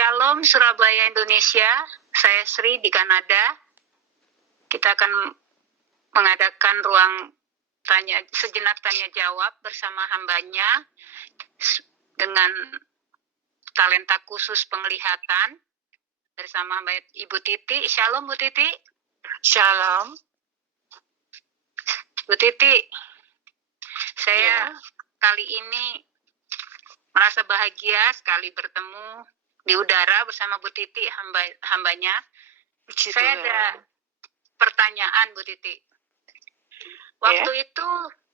Shalom Surabaya, Indonesia. Saya Sri di Kanada. Kita akan mengadakan ruang sejenak tanya jawab bersama hambanya dengan talenta khusus penglihatan bersama hamba Ibu Titi. Shalom Bu Titi. Shalom. Bu Titi, saya kali ini merasa bahagia sekali bertemu di udara bersama Bu Titi, hambanya. Saya ada pertanyaan Bu Titi. Waktu itu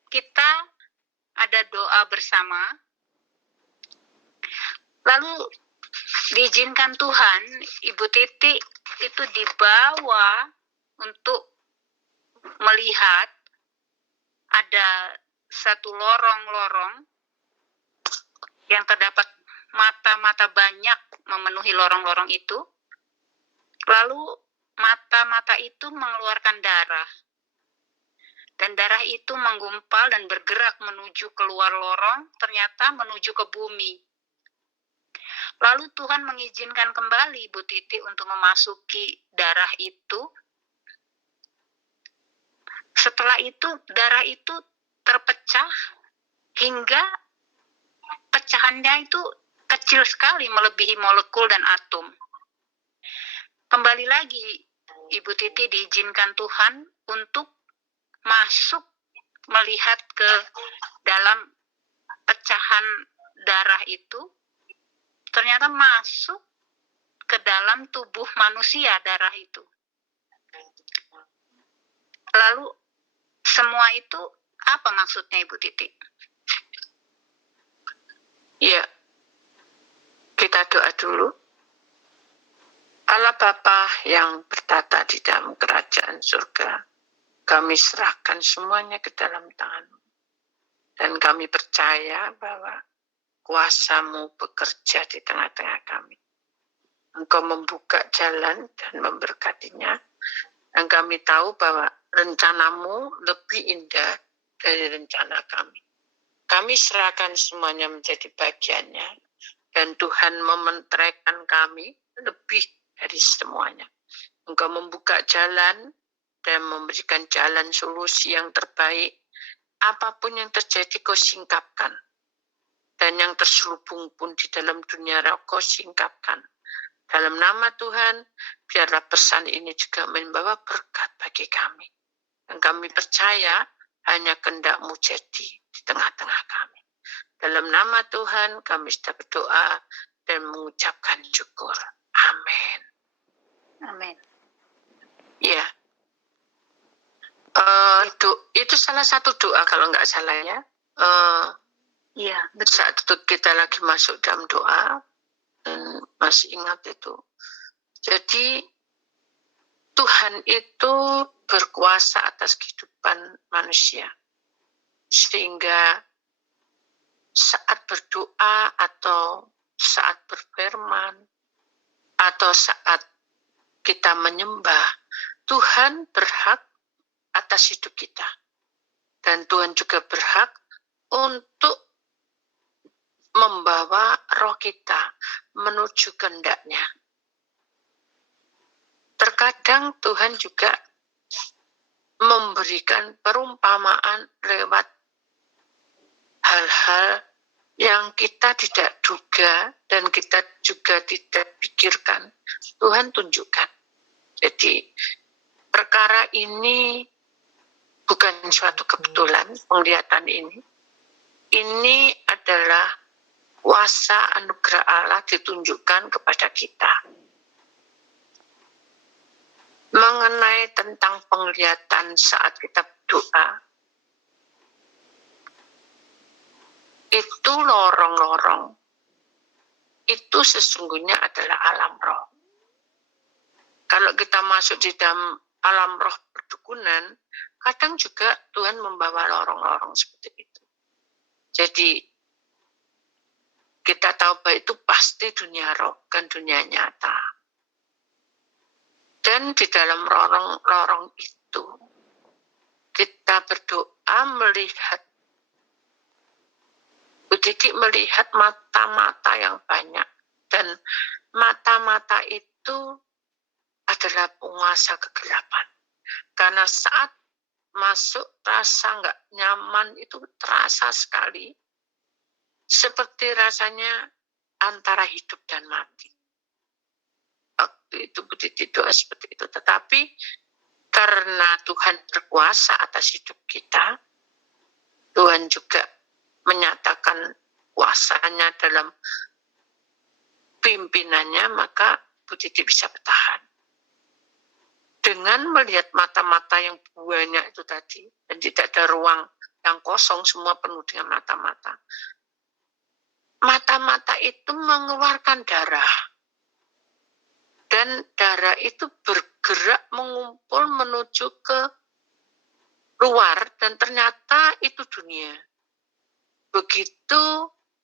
kita ada doa bersama, lalu diizinkan Tuhan, Ibu Titi itu dibawa untuk melihat ada satu lorong-lorong yang terdapat mata-mata banyak memenuhi lorong-lorong itu. Lalu mata-mata itu mengeluarkan darah. Dan darah itu menggumpal dan bergerak menuju keluar lorong, ternyata menuju ke bumi. Lalu Tuhan mengizinkan kembali Bu Titi untuk memasuki darah itu. Setelah itu, darah itu terpecah hingga pecahannya itu kecil sekali melebihi molekul dan atom. Kembali lagi, Ibu Titi diizinkan Tuhan untuk masuk melihat ke dalam pecahan darah itu. Ternyata masuk ke dalam tubuh manusia darah itu. Lalu semua itu apa maksudnya Ibu Titi? Ya, kita doa dulu. Allah Bapa yang bertata di dalam kerajaan surga, kami serahkan semuanya ke dalam tangan-Mu. Dan kami percaya bahwa kuasa-Mu bekerja di tengah-tengah kami. Engkau membuka jalan dan memberkatinya. Dan kami tahu bahwa rencana-Mu lebih indah dari rencana kami. Kami serahkan semuanya menjadi bagiannya. Dan Tuhan mementeraikan kami lebih dari semuanya. Engkau membuka jalan dan memberikan jalan solusi yang terbaik. Apapun yang terjadi kau singkapkan. Dan yang terselubung pun di dalam dunia roh kau singkapkan. Dalam nama Tuhan, biarlah pesan ini juga membawa berkat bagi kami. Dan kami percaya hanya kehendak-Mu jadi di tengah-tengah kami. Dalam nama Tuhan kami sudah berdoa dan mengucapkan syukur. Amin. Amin. Ya. Itu salah satu doa kalau nggak salah ya. Iya, betul. Saat itu kita lagi masuk dalam doa dan masih ingat itu. Jadi Tuhan itu berkuasa atas kehidupan manusia. Sehingga saat berdoa atau saat berfirman atau saat kita menyembah, Tuhan berhak atas hidup kita. Dan Tuhan juga berhak untuk membawa roh kita menuju kehendak-Nya. Terkadang Tuhan juga memberikan perumpamaan lewat hal-hal yang kita tidak duga dan kita juga tidak pikirkan. Tuhan tunjukkan. Jadi perkara ini bukan suatu kebetulan, penglihatan ini. Ini adalah kuasa anugerah Allah ditunjukkan kepada kita. Mengenai tentang penglihatan saat kita berdoa, itu lorong-lorong, itu sesungguhnya adalah alam roh. Kalau kita masuk di dalam alam roh perdukunan, kadang juga Tuhan membawa lorong-lorong seperti itu. Jadi, kita tahu bahwa itu pasti dunia roh, kan dunia nyata. Dan di dalam lorong-lorong itu, kita berdoa melihat, Bu Titi melihat mata-mata yang banyak. Dan mata-mata itu adalah penguasa kegelapan. Karena saat masuk rasa nggak nyaman itu terasa sekali. Seperti rasanya antara hidup dan mati. Waktu itu Bu Titi doa seperti itu. Tetapi karena Tuhan berkuasa atas hidup kita, Tuhan juga menyatakan kuasanya dalam pimpinannya, maka Bu Titi bisa bertahan. Dengan melihat mata-mata yang banyak itu tadi, dan tidak ada ruang yang kosong, semua penuh dengan mata-mata. Mata-mata itu mengeluarkan darah. Dan darah itu bergerak mengumpul menuju ke luar, dan ternyata itu dunia. Begitu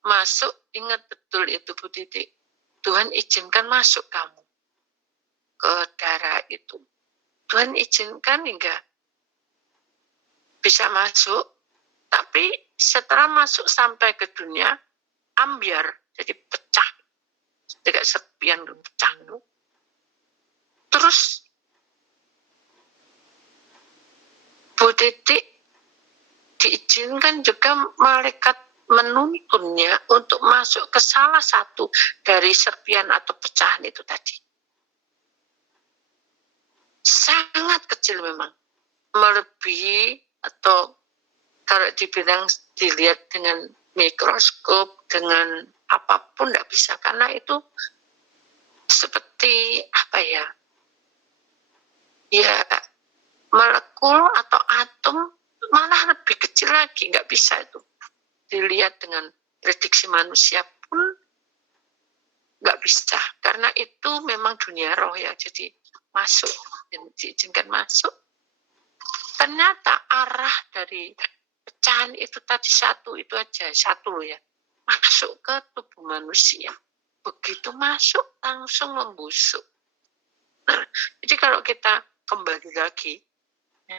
masuk, ingat betul itu Bu Titi, Tuhan izinkan masuk kamu ke darah itu. Tuhan izinkan hingga bisa masuk, tapi setelah masuk sampai ke dunia, ambiar, jadi pecah. Tidak serpian, pecah. Terus Bu Titi diizinkan juga malaikat menuntunnya untuk masuk ke salah satu dari serpian atau pecahan itu tadi. Sangat kecil memang, melebihi atau kalau dibilang dilihat dengan mikroskop, dengan apapun tidak bisa, karena itu seperti apa ya, ya molekul atau atom malah lebih kecil lagi, nggak bisa itu dilihat dengan prediksi manusia pun nggak bisa, karena itu memang dunia roh ya, jadi masuk, diizinkan masuk. Ternyata arah dari pecahan itu tadi satu, itu aja, satu ya, masuk ke tubuh manusia. Begitu masuk, langsung membusuk. Nah, jadi kalau kita kembali lagi, ya,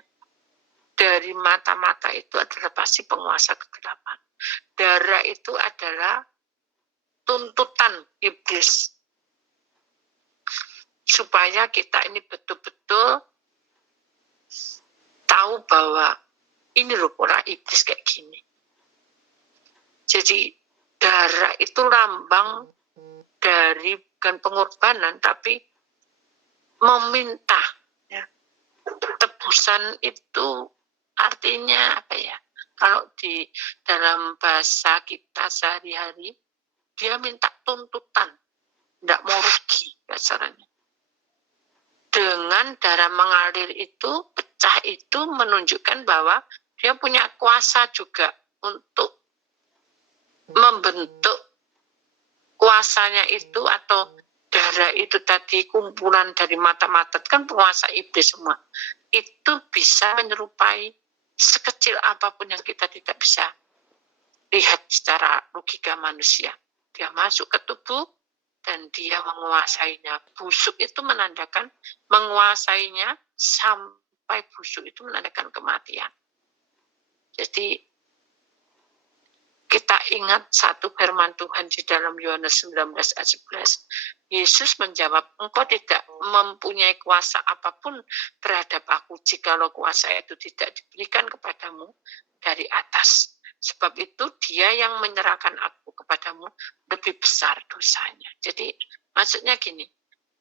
dari mata-mata itu adalah pasti penguasa kegelapan. Darah itu adalah tuntutan iblis. Supaya kita ini betul-betul tahu bahwa ini loh pola iblis kayak gini. Jadi darah itu lambang dari bukan pengorbanan, tapi meminta. Ya. Tebusan itu artinya apa ya? Kalau di dalam bahasa kita sehari-hari, dia minta tuntutan, tidak mau rugi dasarnya. Dengan darah mengalir itu, pecah itu menunjukkan bahwa dia punya kuasa juga untuk membentuk kuasanya itu, atau darah itu tadi kumpulan dari mata-mata, kan penguasa iblis semua. Itu bisa menyerupai sekecil apapun yang kita tidak bisa lihat secara logika manusia. Dia masuk ke tubuh dan dia menguasainya. Busuk itu menandakan menguasainya, sampai busuk itu menandakan kematian. Jadi kita ingat satu firman Tuhan di dalam Yohanes 19 ayat 11. Yesus menjawab, engkau tidak mempunyai kuasa apapun terhadap aku jikalau kuasa itu tidak diberikan kepadamu dari atas. Sebab itu dia yang menyerahkan aku kepadamu lebih besar dosanya. Jadi maksudnya gini,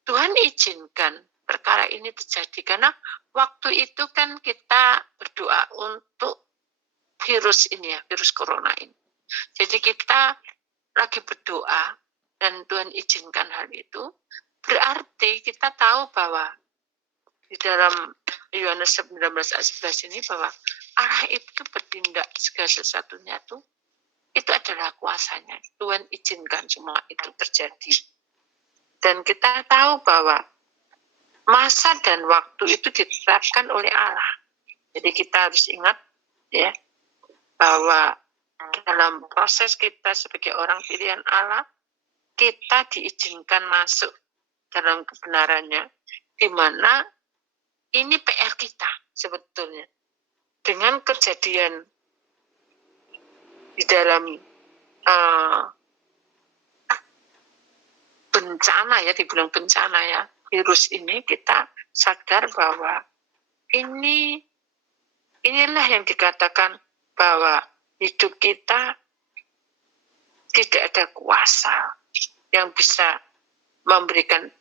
Tuhan izinkan perkara ini terjadi karena waktu itu kan kita berdoa untuk virus ini ya, virus corona ini. Jadi kita lagi berdoa dan Tuhan izinkan hal itu, berarti kita tahu bahwa di dalam Yohanes 19 ayat 11 ini bahwa Allah itu bertindak segala sesuatunya itu adalah kuasanya. Tuhan izinkan semua itu terjadi. Dan kita tahu bahwa masa dan waktu itu ditetapkan oleh Allah. Jadi kita harus ingat ya bahwa dalam proses kita sebagai orang pilihan Allah, kita diizinkan masuk dalam kebenarannya, di mana ini PR kita sebetulnya. Dengan kejadian di dalam bencana ya, dibilang bencana ya, virus ini, kita sadar bahwa inilah yang dikatakan bahwa hidup kita tidak ada kuasa yang bisa memberikan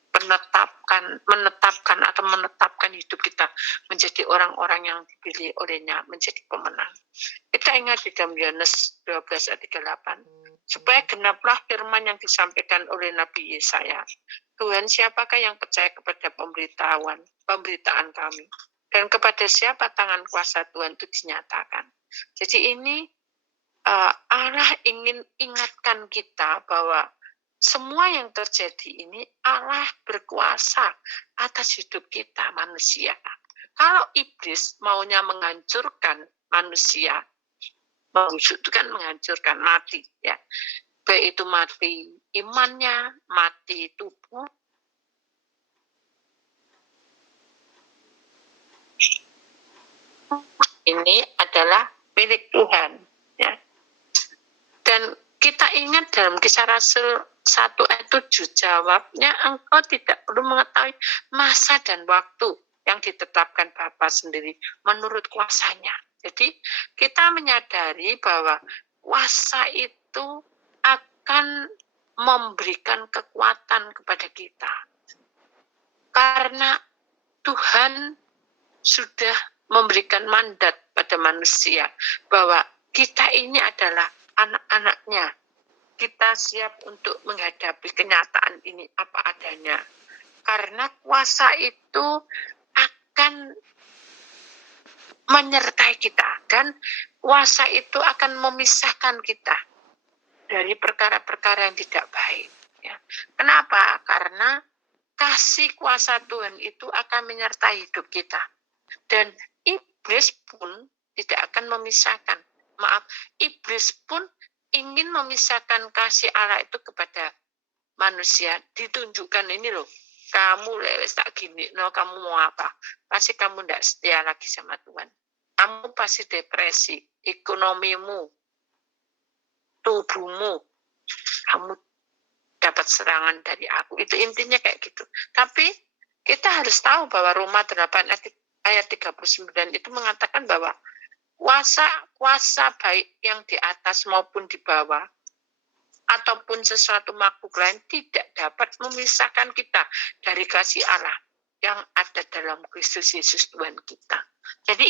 menetapkan hidup kita menjadi orang-orang yang dipilih olehnya menjadi pemenang. Kita ingat di dalam Yohanes 12 ayat 38, supaya genaplah firman yang disampaikan oleh Nabi Yesaya. Tuhan, siapakah yang percaya kepada pemberitaan kami? Dan kepada siapa tangan kuasa Tuhan itu dinyatakan? Jadi ini Allah ingin ingatkan kita bahwa semua yang terjadi ini Allah berkuasa atas hidup kita manusia. Kalau iblis maunya menghancurkan manusia, maksudnya menghancurkan, mati ya. Baik itu mati imannya, mati tubuh, ini adalah milik Tuhan ya. Dan kita ingat dalam Kisah Rasul 1 ayat 7, jawabnya, engkau tidak perlu mengetahui masa dan waktu yang ditetapkan Bapa sendiri menurut kuasanya. Jadi kita menyadari bahwa kuasa itu akan memberikan kekuatan kepada kita. Karena Tuhan sudah memberikan mandat pada manusia bahwa kita ini adalah anak-anaknya. Kita siap untuk menghadapi kenyataan ini apa adanya. Karena kuasa itu akan menyertai kita. Dan kuasa itu akan memisahkan kita dari perkara-perkara yang tidak baik. Ya. Kenapa? Karena kasih kuasa Tuhan itu akan menyertai hidup kita. Dan iblis pun tidak akan memisahkan. Iblis pun ingin memisahkan kasih Allah itu kepada manusia. Ditunjukkan ini loh, kamu lewes tak gini, kamu mau apa? Pasti kamu tidak setia lagi sama Tuhan. Kamu pasti depresi, ekonomimu, tubuhmu, kamu dapat serangan dari aku. Itu intinya kayak gitu. Tapi kita harus tahu bahwa Roma 8 ayat 39 itu mengatakan bahwa kuasa baik yang di atas maupun di bawah ataupun sesuatu makhluk lain tidak dapat memisahkan kita dari kasih Allah yang ada dalam Kristus Yesus Tuhan kita. Jadi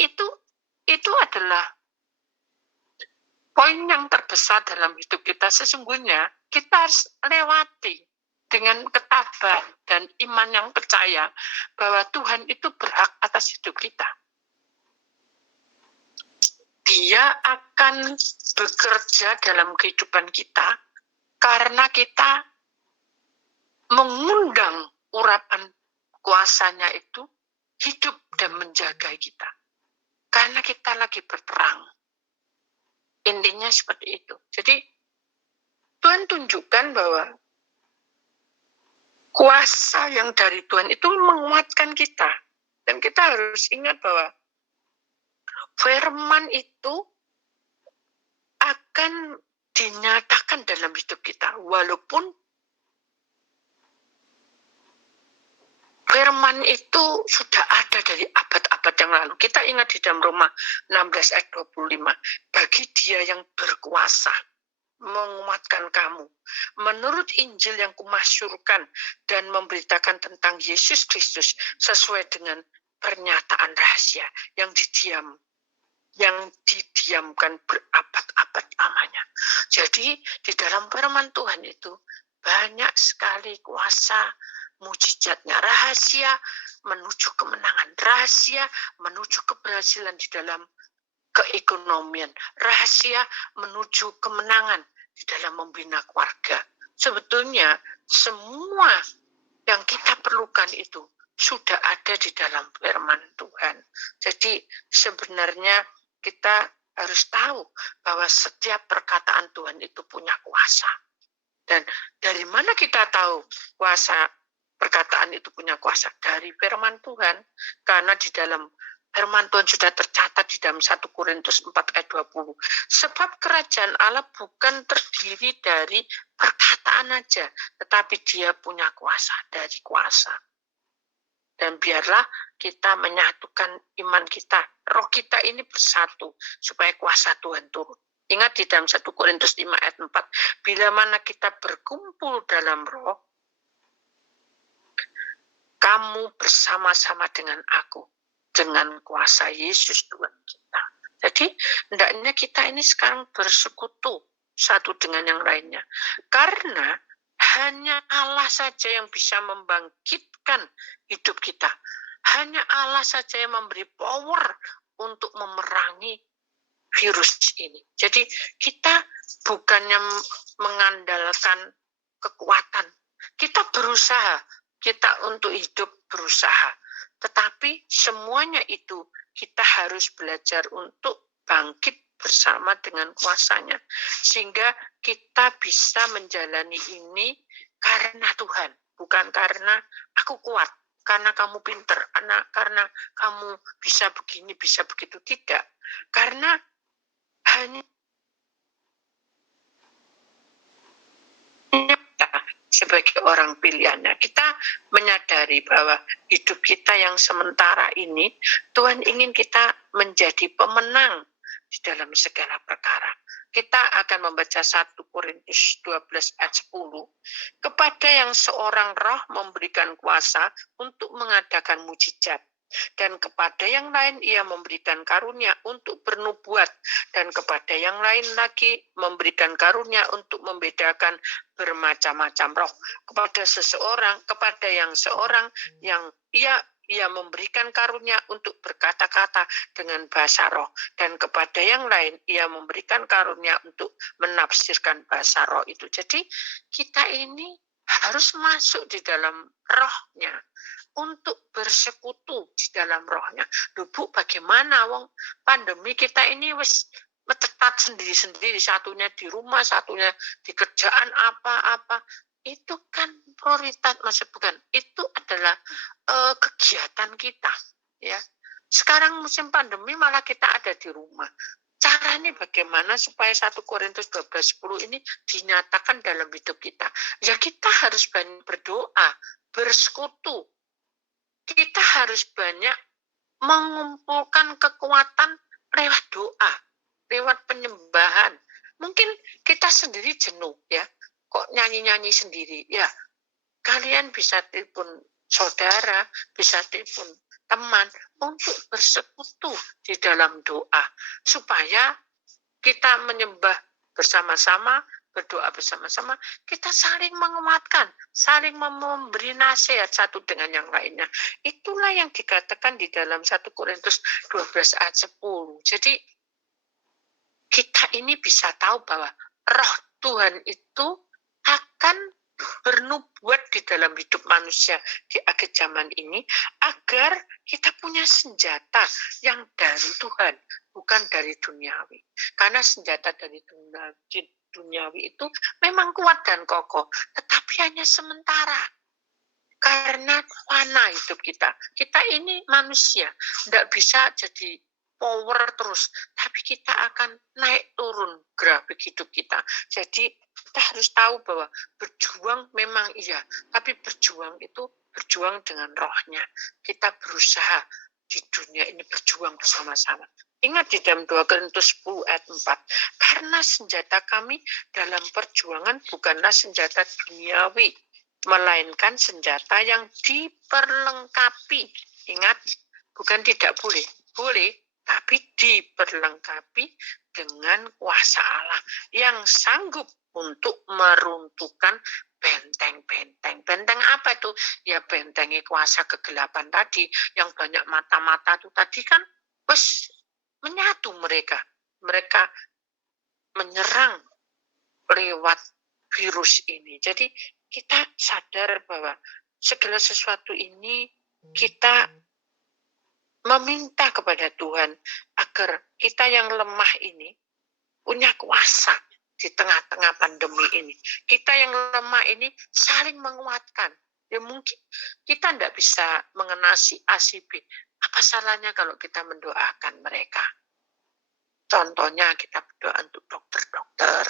itu adalah poin yang terbesar dalam hidup kita. Sesungguhnya kita harus lewati dengan ketabahan dan iman yang percaya bahwa Tuhan itu berhak atas hidup kita. Dia akan bekerja dalam kehidupan kita karena kita mengundang urapan kuasanya itu hidup dan menjaga kita. Karena kita lagi berperang. Intinya seperti itu. Jadi Tuhan tunjukkan bahwa kuasa yang dari Tuhan itu menguatkan kita. Dan kita harus ingat bahwa firman itu akan dinyatakan dalam hidup kita. Walaupun firman itu sudah ada dari abad-abad yang lalu. Kita ingat di dalam Roma 16 ayat 25. Bagi dia yang berkuasa menguatkan kamu. Menurut Injil yang kumasyurkan dan memberitakan tentang Yesus Kristus sesuai dengan pernyataan rahasia yang didiamkan berabad-abad lamanya. Jadi di dalam firman Tuhan itu banyak sekali kuasa mujizatnya, rahasia menuju kemenangan, rahasia menuju keberhasilan di dalam keekonomian, rahasia menuju kemenangan di dalam membina keluarga. Sebetulnya semua yang kita perlukan itu sudah ada di dalam firman Tuhan. Jadi sebenarnya kita harus tahu bahwa setiap perkataan Tuhan itu punya kuasa. Dan dari mana kita tahu kuasa perkataan itu punya kuasa? Dari firman Tuhan. Karena di dalam Firman Tuhan sudah tercatat di dalam 1 Korintus 4 ayat 20. Sebab kerajaan Allah bukan terdiri dari perkataan aja, tetapi dia punya kuasa, dari kuasa. Dan biarlah kita menyatukan iman kita, roh kita ini bersatu, supaya kuasa Tuhan turun. Ingat di dalam 1 Korintus 5 ayat 4, bila mana kita berkumpul dalam roh, kamu bersama-sama dengan aku, dengan kuasa Yesus Tuhan kita. Jadi, hendaknya kita ini sekarang bersekutu satu dengan yang lainnya. Karena hanya Allah saja yang bisa membangkitkan hidup kita. Hanya Allah saja yang memberi power untuk memerangi virus ini. Jadi kita bukannya mengandalkan kekuatan. Kita berusaha, kita untuk hidup berusaha. Tetapi semuanya itu kita harus belajar untuk bangkit bersama dengan kuasanya. Sehingga kita bisa menjalani ini karena Tuhan. Bukan karena aku kuat, karena kamu pinter, karena kamu bisa begini, bisa begitu. Tidak. Karena hanya sebagai orang pilihannya, kita menyadari bahwa hidup kita yang sementara ini, Tuhan ingin kita menjadi pemenang di dalam segala perkara. Kita akan membaca 1 Korintus 12 ayat 10. Kepada yang seorang roh memberikan kuasa untuk mengadakan mujizat. Dan kepada yang lain ia memberikan karunia untuk bernubuat. Dan kepada yang lain lagi memberikan karunia untuk membedakan bermacam-macam roh. Kepada yang seorang yang ia memberikan karunia untuk berkata-kata dengan bahasa roh. Dan kepada yang lain ia memberikan karunia untuk menafsirkan bahasa roh itu. Jadi kita ini harus masuk di dalam rohnya, untuk bersekutu di dalam rohnya. Bu, bagaimana wong pandemi kita ini wis metetat sendiri-sendiri, satunya di rumah, satunya di kerjaan apa-apa. Itu kan prioritas, maksud bukan. Itu adalah kegiatan kita, ya. Sekarang musim pandemi malah kita ada di rumah. Caranya bagaimana supaya 1 Korintus 12:10 ini dinyatakan dalam hidup kita? Ya kita harus banyak berdoa, bersekutu. Kita harus banyak mengumpulkan kekuatan lewat doa, lewat penyembahan. Mungkin kita sendiri jenuh, ya. Kok nyanyi-nyanyi sendiri? Ya, kalian bisa telepon saudara, bisa telepon teman untuk bersekutu di dalam doa, supaya kita menyembah bersama-sama, berdoa bersama-sama, kita saling menguatkan, saling memberi nasihat satu dengan yang lainnya. Itulah yang dikatakan di dalam 1 Korintus 12 ayat 10. Jadi kita ini bisa tahu bahwa roh Tuhan itu akan bernubuat di dalam hidup manusia di akhir zaman ini, agar kita punya senjata yang dari Tuhan, bukan dari duniawi. Karena senjata dari duniawi itu memang kuat dan kokoh, tetapi hanya sementara. Karena fana hidup kita. Kita ini manusia, tidak bisa jadi power terus, tapi kita akan naik turun grafik hidup kita. Jadi kita harus tahu bahwa berjuang memang iya, tapi berjuang itu berjuang dengan rohnya. Kita berusaha di dunia ini berjuang bersama-sama. Ingat di dalam 2 Korintus 10 ayat 4, karena senjata kami dalam perjuangan bukanlah senjata duniawi, melainkan senjata yang diperlengkapi. Ingat, bukan tidak boleh, boleh, tapi diperlengkapi dengan kuasa Allah yang sanggup untuk meruntuhkan benteng-benteng. Benteng apa itu? Ya bentengi kuasa kegelapan tadi, yang banyak mata-mata itu tadi kan, wes menyatu mereka. Mereka menyerang lewat virus ini. Jadi kita sadar bahwa segala sesuatu ini kita meminta kepada Tuhan agar kita yang lemah ini punya kuasa di tengah-tengah pandemi ini. Kita yang lemah ini saling menguatkan. Ya mungkin kita tidak bisa mengenal si A, si B. Apa salahnya kalau kita mendoakan mereka? Contohnya kita berdoa untuk dokter-dokter,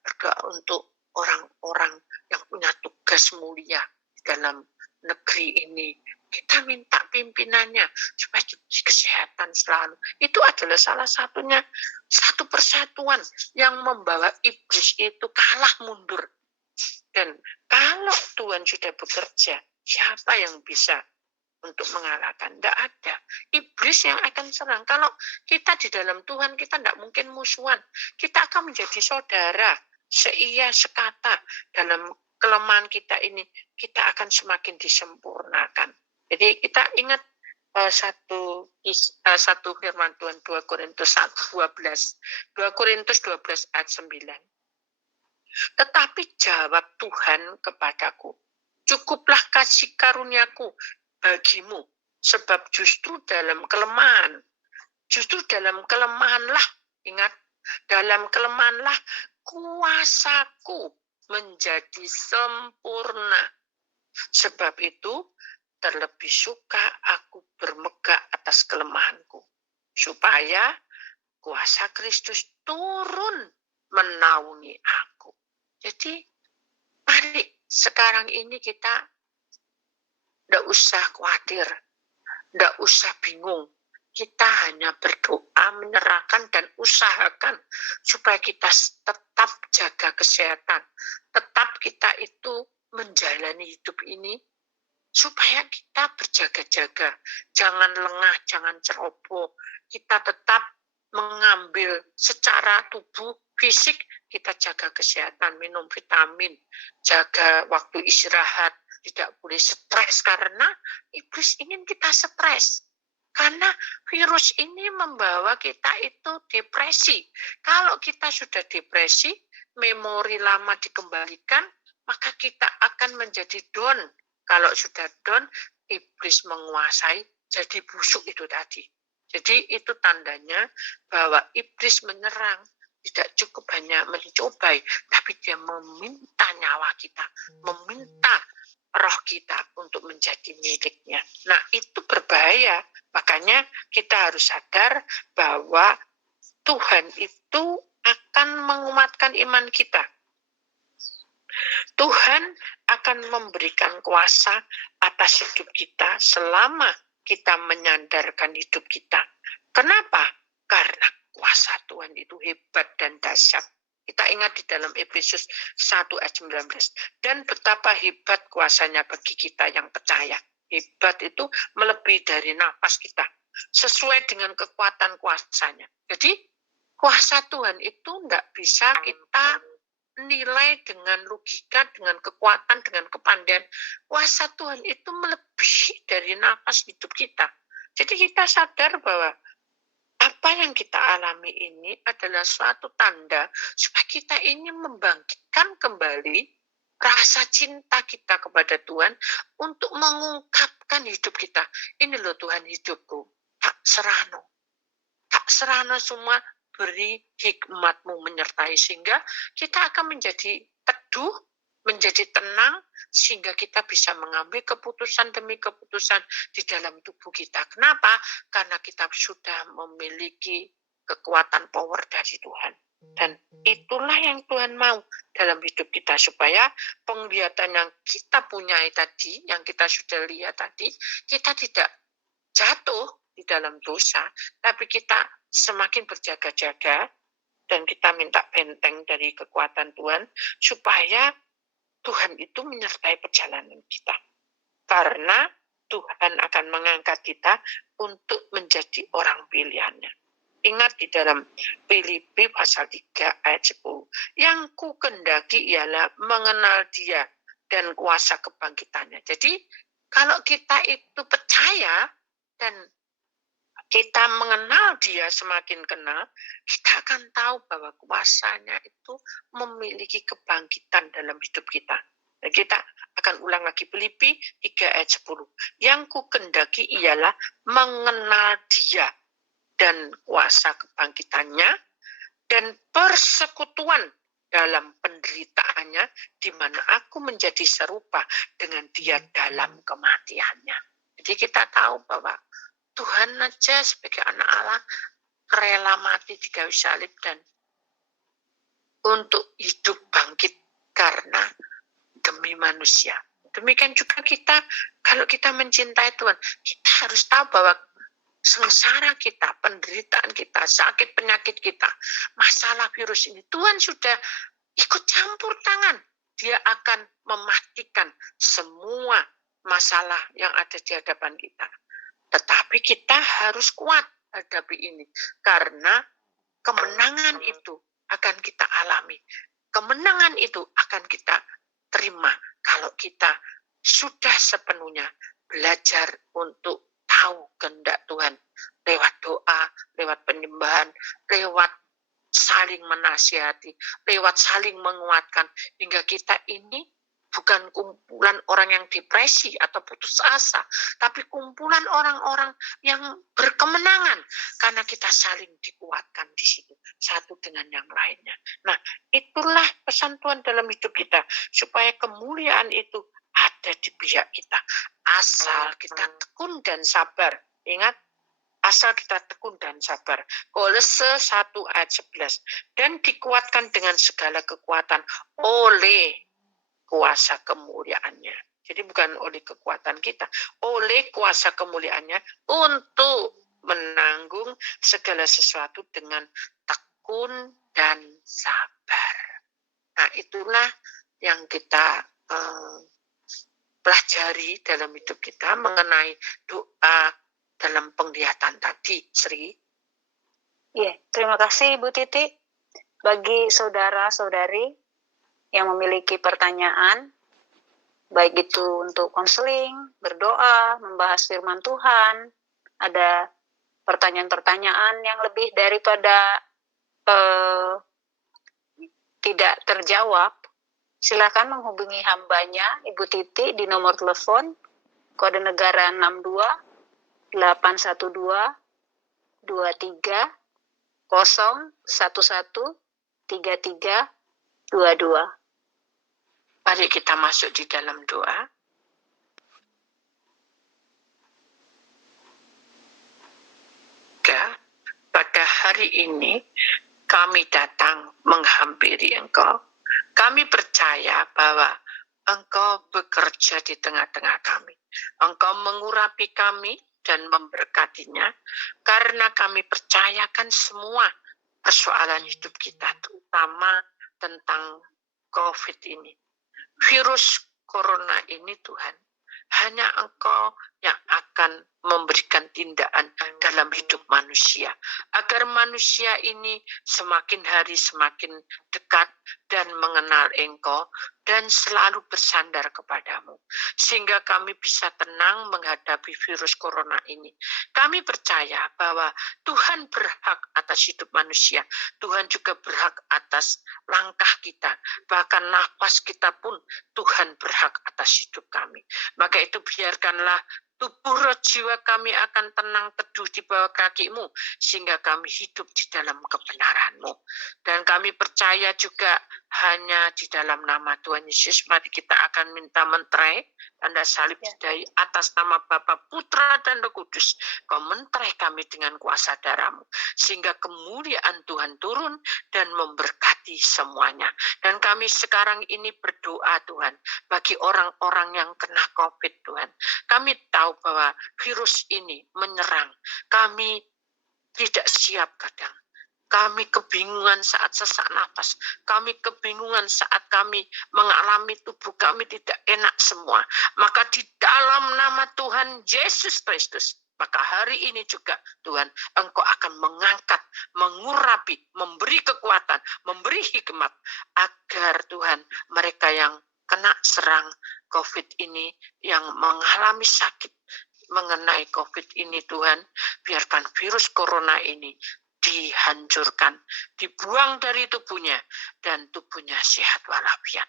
berdoa untuk orang-orang yang punya tugas mulia di dalam negeri ini. Kita minta pimpinannya supaya diberi kesehatan selalu. Itu adalah salah satunya, satu persatuan yang membawa iblis itu kalah mundur. Dan kalau Tuhan sudah bekerja, siapa yang bisa untuk mengalahkan? Tidak ada. Iblis yang akan serang. Kalau kita di dalam Tuhan, kita tidak mungkin musuhan. Kita akan menjadi saudara, seia sekata. Dalam kelemahan kita ini, kita akan semakin disempurnakan. Jadi kita ingat satu firman Tuhan, 2 Korintus 12. 2 Korintus 12 ayat 9. Tetapi jawab Tuhan kepadaku, cukuplah kasih karuniaku bagimu, sebab justru dalam kelemahanlah, ingat, dalam kelemahanlah kuasaku menjadi sempurna. Sebab itu, terlebih suka aku bermegah atas kelemahanku, supaya kuasa Kristus turun menaungi aku. Jadi, mari sekarang ini kita tidak usah khawatir, tidak usah bingung. Kita hanya berdoa, menyerahkan, dan usahakan supaya kita tetap jaga kesehatan. Tetap kita itu menjalani hidup ini supaya kita berjaga-jaga. Jangan lengah, jangan ceroboh. Kita tetap mengambil secara tubuh, fisik, kita jaga kesehatan, minum vitamin, jaga waktu istirahat, tidak boleh stres karena iblis ingin kita stres. Karena virus ini membawa kita itu depresi. Kalau kita sudah depresi, memori lama dikembalikan, maka kita akan menjadi down. Kalau sudah down, iblis menguasai, jadi busuk itu tadi. Jadi itu tandanya bahwa iblis menyerang, tidak cukup hanya mencobai, tapi dia meminta nyawa kita, meminta roh kita untuk menjadi miliknya. Nah, itu berbahaya. Makanya kita harus sadar bahwa Tuhan itu akan menguatkan iman kita. Tuhan akan memberikan kuasa atas hidup kita selama kita menyandarkan hidup kita. Kenapa? Karena kuasa Tuhan itu hebat dan dahsyat. Kita ingat di dalam Efesus 1 ayat 19. Dan betapa hebat kuasanya bagi kita yang percaya. Hebat itu melebihi dari nafas kita. Sesuai dengan kekuatan kuasanya. Jadi kuasa Tuhan itu tidak bisa kita nilai dengan logika, dengan kekuatan, dengan kepandaian. Kuasa Tuhan itu melebihi dari nafas hidup kita. Jadi kita sadar bahwa apa yang kita alami ini adalah suatu tanda supaya kita ini membangkitkan kembali rasa cinta kita kepada Tuhan untuk mengungkapkan hidup kita. Ini loh Tuhan hidupku, tak serano semua, beri hikmat-Mu menyertai, sehingga kita akan menjadi teduh, menjadi tenang, sehingga kita bisa mengambil keputusan demi keputusan di dalam tubuh kita. Kenapa? Karena kita sudah memiliki kekuatan power dari Tuhan. Dan itulah yang Tuhan mau dalam hidup kita, supaya penglihatan yang kita punyai tadi, yang kita sudah lihat tadi, kita tidak jatuh di dalam dosa, tapi kita semakin berjaga-jaga dan kita minta benteng dari kekuatan Tuhan supaya Tuhan itu menyertai perjalanan kita. Karena Tuhan akan mengangkat kita untuk menjadi orang pilihannya. Ingat di dalam Filipi pasal 3 ayat 10. Yang ku kendaki ialah mengenal Dia dan kuasa kebangkitannya. Jadi kalau kita itu percaya dan kita mengenal Dia, semakin kenal, kita akan tahu bahwa kuasanya itu memiliki kebangkitan dalam hidup kita. Dan kita akan ulang lagi Filipi 3 ayat 10. Yang ku kendaki ialah mengenal Dia dan kuasa kebangkitannya dan persekutuan dalam penderitaannya, di mana aku menjadi serupa dengan dia dalam kematiannya. Jadi kita tahu bahwa Tuhan aja sebagai anak Allah rela mati di kayu salib dan untuk hidup bangkit karena demi manusia. Demikian juga kita, kalau kita mencintai Tuhan, kita harus tahu bahwa sengsara kita, penderitaan kita, sakit penyakit kita, masalah virus ini, Tuhan sudah ikut campur tangan. Dia akan mematikan semua masalah yang ada di hadapan kita. Tetapi kita harus kuat hadapi ini, karena kemenangan itu akan kita alami. Kemenangan itu akan kita terima kalau kita sudah sepenuhnya belajar untuk tahu kehendak Tuhan lewat doa, lewat penyembahan, lewat saling menasihati, lewat saling menguatkan, hingga kita ini bukan kumpulan orang yang depresi atau putus asa, tapi kumpulan orang-orang yang berkemenangan karena kita saling dikuatkan di situ satu dengan yang lainnya. Nah, itulah pesan Tuhan dalam hidup kita, supaya kemuliaan itu ada di pihak kita. Asal kita tekun dan sabar. Ingat, asal kita tekun dan sabar. Kolose 1 ayat 11. Dan dikuatkan dengan segala kekuatan oleh kuasa kemuliaannya. Jadi bukan oleh kekuatan kita, oleh kuasa kemuliaannya untuk menanggung segala sesuatu dengan tekun dan sabar. Nah, itulah yang kita pelajari dalam hidup kita mengenai doa dalam penglihatan tadi, Sri. Iya, terima kasih Ibu Titi. Bagi saudara-saudari yang memiliki pertanyaan, baik itu untuk konseling, berdoa, membahas firman Tuhan, ada pertanyaan-pertanyaan yang lebih daripada tidak terjawab, silakan menghubungi hambanya, Ibu Titi, di nomor telepon kode negara 62 812 23 011 33 22. Mari kita masuk di dalam doa. Pada hari ini kami datang menghampiri Engkau. Kami percaya bahwa Engkau bekerja di tengah-tengah kami. Engkau mengurapi kami dan memberkatinya, karena kami percayakan semua persoalan hidup kita, terutama tentang COVID ini. Virus corona ini, Tuhan, hanya Engkau yang akan memberikan tindakan dalam hidup manusia, agar manusia ini semakin hari semakin dekat dan mengenal Engkau dan selalu bersandar kepadamu, sehingga kami bisa tenang menghadapi virus corona ini. Kami percaya bahwa Tuhan berhak atas hidup manusia, Tuhan juga berhak atas langkah kita, bahkan nafas kita pun Tuhan berhak atas hidup kami. Maka itu biarkanlah tubuh roh jiwa kami akan tenang teduh di bawah kaki-Mu, sehingga kami hidup di dalam kebenaran-Mu. Dan kami percaya juga hanya di dalam nama Tuhan Yesus, mari kita akan minta menterai tanda salib dari atas nama Bapa, Putra, dan Roh Kudus. Kau menterai kami dengan kuasa darah-Mu, sehingga kemuliaan Tuhan turun dan memberkati semuanya. Dan kami sekarang ini berdoa, Tuhan, bagi orang-orang yang kena COVID, Tuhan. Kami tahu bahwa virus ini menyerang. Kami tidak siap kadang. Kami kebingungan saat sesak nafas. Kami kebingungan saat kami mengalami tubuh kami tidak enak semua. Maka di dalam nama Tuhan Yesus Kristus, maka hari ini juga Tuhan, Engkau akan mengangkat, mengurapi, memberi kekuatan, memberi hikmat, agar Tuhan, mereka yang kena serang COVID ini, yang mengalami sakit mengenai COVID ini, Tuhan, biarkan virus corona ini dihancurkan, dibuang dari tubuhnya, dan tubuhnya sehat walafiat.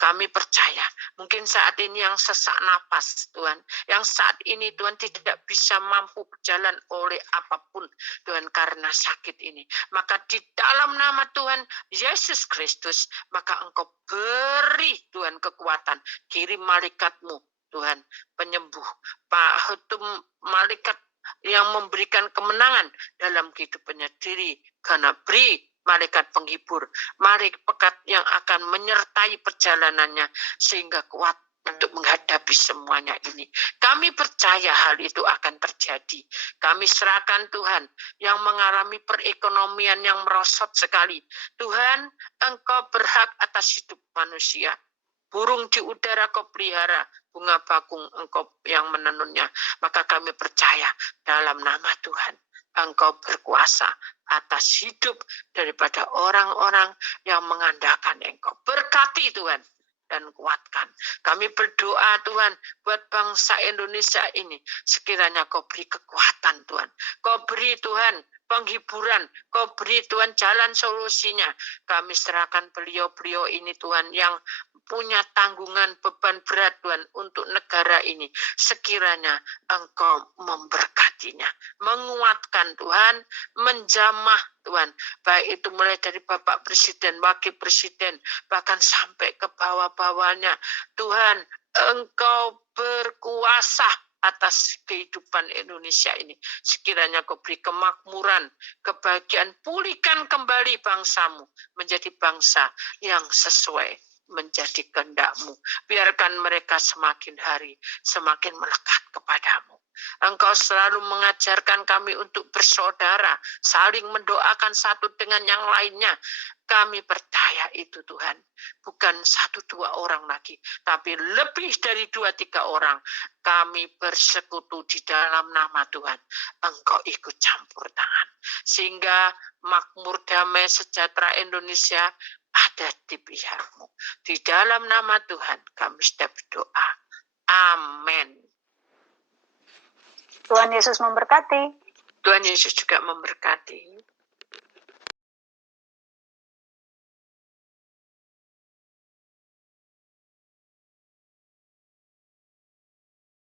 Kami percaya, mungkin saat ini yang sesak napas, Tuhan, yang saat ini Tuhan tidak bisa mampu berjalan oleh apapun, Tuhan, karena sakit ini. Maka di dalam nama Tuhan Yesus Kristus, maka Engkau beri Tuhan kekuatan, kirim malaikat-Mu, Tuhan, penyembuh, malaikat yang memberikan kemenangan dalam kehidupannya diri, karena beri malaikat penghibur, malaikat yang akan menyertai perjalanannya sehingga kuat untuk menghadapi semuanya ini. Kami percaya hal itu akan terjadi. Kami serahkan Tuhan yang mengalami perekonomian yang merosot sekali. Tuhan, Engkau berhak atas hidup manusia. Burung di udara Kau pelihara, bunga bakung Engkau yang menenunnya. Maka kami percaya dalam nama Tuhan, Engkau berkuasa atas hidup daripada orang-orang yang mengandalkan Engkau. Berkati Tuhan dan kuatkan. Kami berdoa Tuhan buat bangsa Indonesia ini. Sekiranya Kau beri kekuatan Tuhan. Kau beri Tuhan penghiburan. Kau beri Tuhan jalan solusinya. Kami serahkan beliau-beliau ini Tuhan yang punya tanggungan beban berat Tuhan untuk negara ini. Sekiranya Engkau memberkatinya, menguatkan Tuhan, menjamah Tuhan, baik itu mulai dari Bapak Presiden, Wakil Presiden, bahkan sampai ke bawah-bawahnya. Tuhan, Engkau berkuasa atas kehidupan Indonesia ini. Sekiranya Kau beri kemakmuran, kebahagiaan, pulihkan kembali bangsamu menjadi bangsa yang sesuai menjadi kehendak-Mu. Biarkan mereka semakin hari semakin melekat kepadamu. Engkau selalu mengajarkan kami untuk bersaudara, saling mendoakan satu dengan yang lainnya. Kami percaya itu Tuhan. Bukan 1-2 orang lagi, tapi lebih dari 2-3 orang. Kami bersekutu di dalam nama Tuhan. Engkau ikut campur tangan. Sehingga makmur, damai, sejahtera Indonesia ada di pihak-Mu. Di dalam nama Tuhan kami sudah berdoa. Amin. Tuhan Yesus memberkati. Tuhan Yesus juga memberkati.